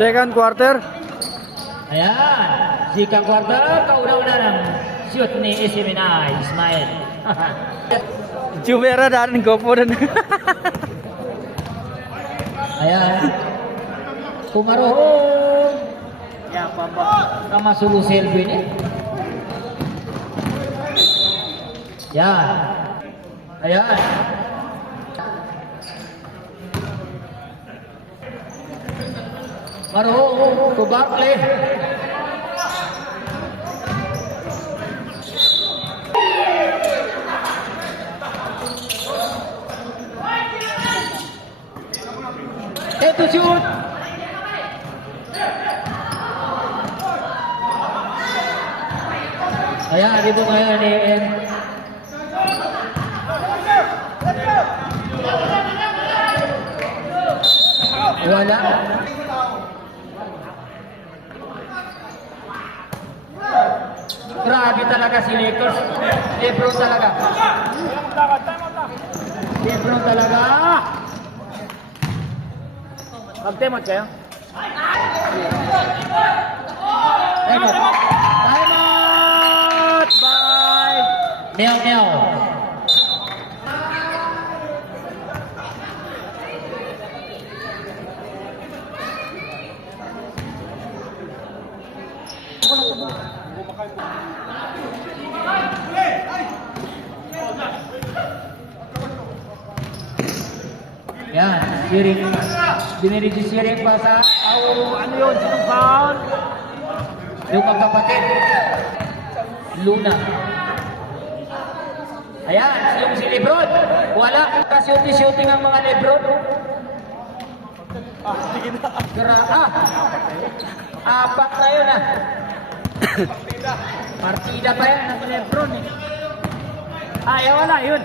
Second quarter. Ayan, jika quarter, kauna-una ng shoot ni Isiminay, Ismail. Jumera dan gopo dan. Ayan, kumaroon. Ya, pamba. Sama sulu selfie ini. Ayan. Ayan. Maroon to Barkley. Itu shoot. Ayan, di po ngayon ni wala. Grabe talaga si Lakers. Lebron talaga. Lebron talaga. Magtemot kayo? Time out by Meow. Yan, siring. Dinirig si siring pa sa ano yun, sinong foul? Yung magkapatid. Luna. Ayan, yung si Lebron. Wala, ka-shooting ang mga Lebron. Apat na yun ah. Partida pa yan ng Lebron eh. Wala yun.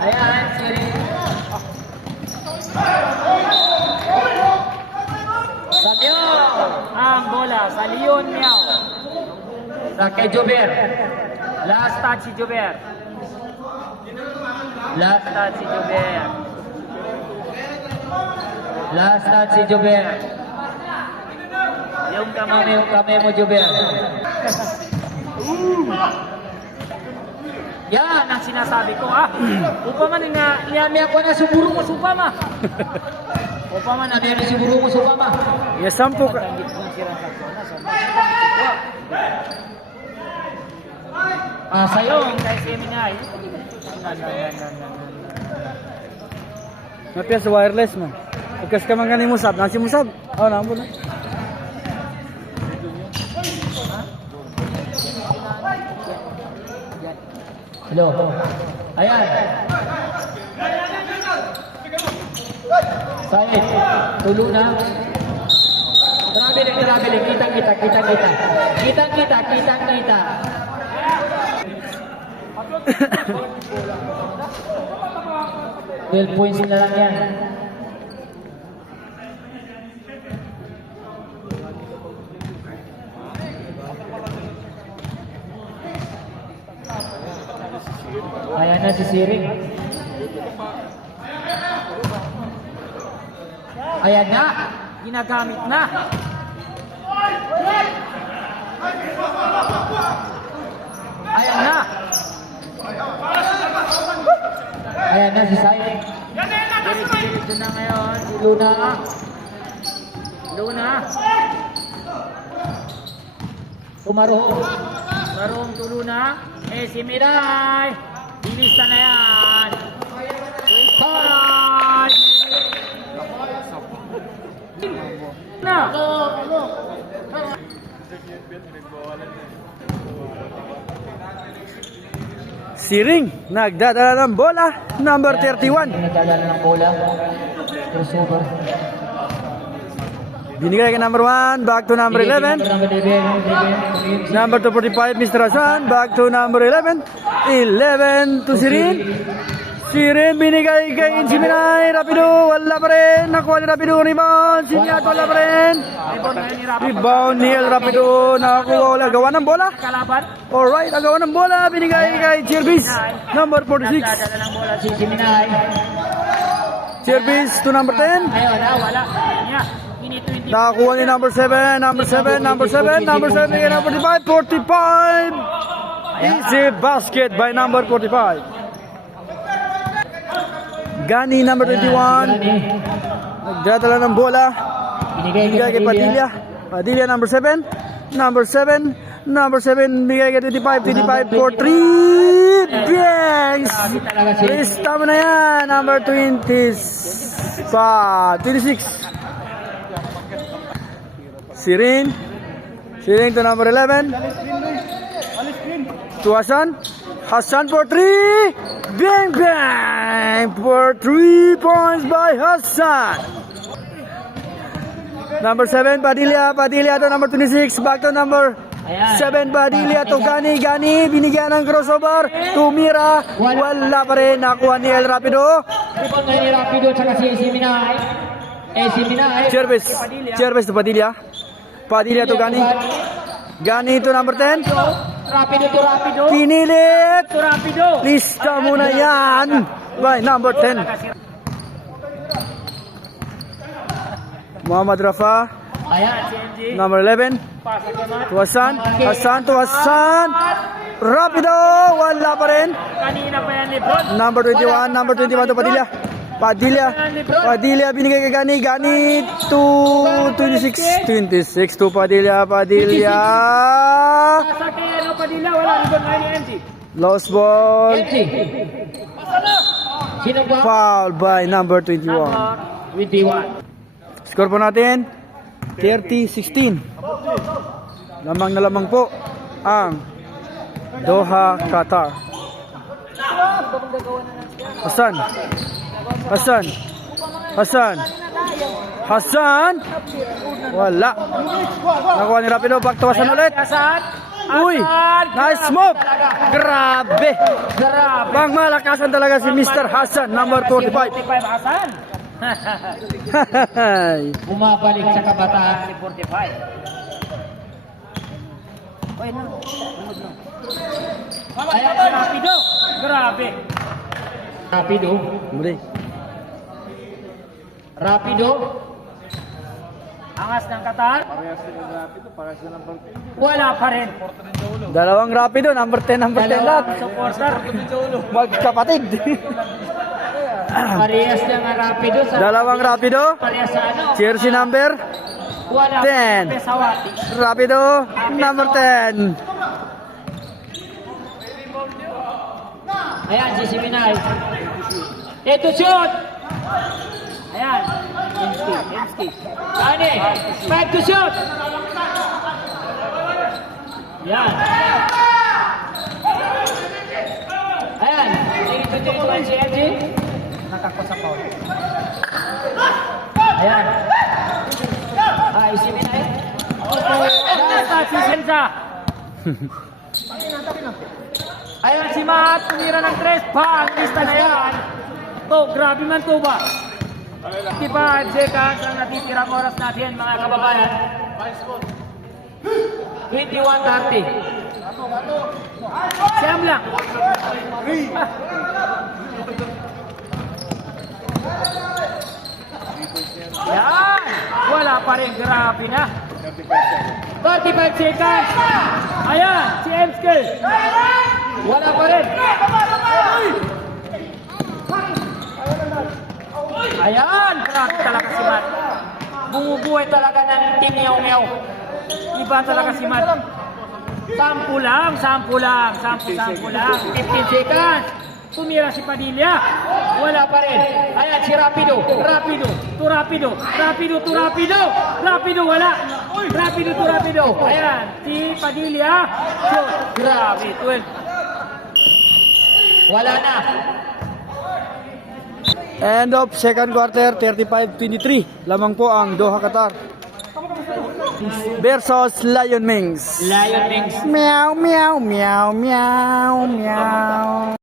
Ayan, siri. Sabio, ang bola sa Leon Miao. Sa kay Jober. Last touch si Jober. Last touch si Jober. Last touch si Jober. Yung kamay mo Jober. Yan ang sinasabi ko upa man nga niyami ako na suburo mo supama. Upa man na niyami suburo mo supama. Ya sampu ka. Sayong kay Seminay. Napia sa wireless man. Ikas ka man ganing musab, nasi musab. Namo na. Hello. Ayan. Said, tulo na. Traveling. Kita. 12 points na lang yan. Ayan na si Siring. Ayan na. Ginagamit na. Ayan na. Ayan na si Siring. Diretso na ngayon. Si Luna. Marong tulo na. Si Miray. Bilista na yan. Five. Na. Siring nagdadala ng bola, number 31. Nagdadala ng bola. Crossover. Binigay kay number 1, back to number 11. Number 245, Mr. Hasan, back to number 11. 11 to Siring. Sirin binigay kay Jiminay. Rapido, wala pa rin. Nakuha ni Rapido. Rebound. Sinyat, wala pa rin. Rebound ni El Rapido. Nakuha, wala. Gawa ng bola. Kalaban. Alright, ang gawa ng bola. Binigay kay Chervis. Number 46. Dala ng bola si Jiminay. Chervis to number 10. Ayun, wala. Niya. Inito hindi. Nakakuha ni number 7. Number 7. Number 7. Number 7. Bigay number 45. 45. Easy basket by number 45. Gani number 21. Nagdadala ng bola. Bigay kay Padilla. Padilla number 7. Number 7. Number 7. Bigay kay 25. 25 for 3. Bangs. Please, tama na yan. Number 26. Sirin. Sirin to number 11. To Hassan. Hassan for 3. Bang, bang. For 3 points by Hassan. Number 7, Padilla. Padilla to number 26. Back to number 7, Padilla to Gani. Gani, binigyan ng crossover. Tumira. Wala pa rin. Nakuha ni El Rapido. Rebound ngayon ni Rapido tsaka si Jiminay. Jiminay. Chervis. Chervis to Padilla. Padilla to Gani. Gani to number 10. Rapido to Rapido. Pinilit. To Rapido. Lista muna yan. By number 10. Muhammad Rafa. Ayan, CMG. Number 11. Pasa kay Matt. To Hassan. Hassan to Hassan. Rapido. Wala pa rin. Kanina pa yan Lebron. Number 21. Number 21 to Padilla. Padilla. Padilla binigay kay Gani. Gani to 26. 26 to Padilla. Padilla. Sa kay ano Padilla, wala rebound ngayon ni MG. Lost ball. Sino ba? Foul by number 21. 21. Score po natin 30-16. Lamang na lamang po ang Doha, Qatar. Hassan. Hassan. Hassan. Hassan. Wala. Nakuha ni Rapido. Back to Hassan ulit. Hassan. Uy. Nice move. Grabe. Grabe. Bang malakasan talaga si Mr. Hassan. Number 45. 45 Hassan. Bumabalik sa kabataan si 45. Wait na. Ayan, Rapido. Grabe. Rapido. Muli. Rapido. Angas ng Qatar. Wala pa rin. Dalawang Rapido. Number 10, number 10 lahat. Supporter. Magkapatid. Parehas lang ang Rapido. Sa Dalawang Rapido. Parehas sa ano. Jersey number Wala 10. Pesawati. Rapido number 10. Ayan, si Jiminay. Ito shoot! Ayan. Emski. Ane, back to shoot! Ayan. Ayan. Sinitutukuan si MG. Natakot sa foul. Ayan. Ay, si Jiminay. Si Senza. Ayan si Mahat, tumira ng 3. Bang! Lista na yan. To, grabe man to ba? 55 seconds ang natitirang oras natin, mga kababayan. 21:30. Siyam lang. Yan! Wala pa rin, grabe na. 35 seconds. Ayan, si Emskel. Wala pa rin. Ayan, grabe talaga si Matt. Bumubuhay talaga ng team Meow. Iba talaga si Matt. Sampu lang. 15 seconds. Tumira si Padilla. Wala pa rin. Ayan, si Rapido. Rapido to Rapido, wala. Rapido to Rapido. Ayan, si Padilla. Shoot. Grabe, 12. Wala na. End of second quarter, 35-23. Lamang po ang Doha, Qatar versus Lion Mings. Lion Mings. Meow, meow, meow, meow, meow.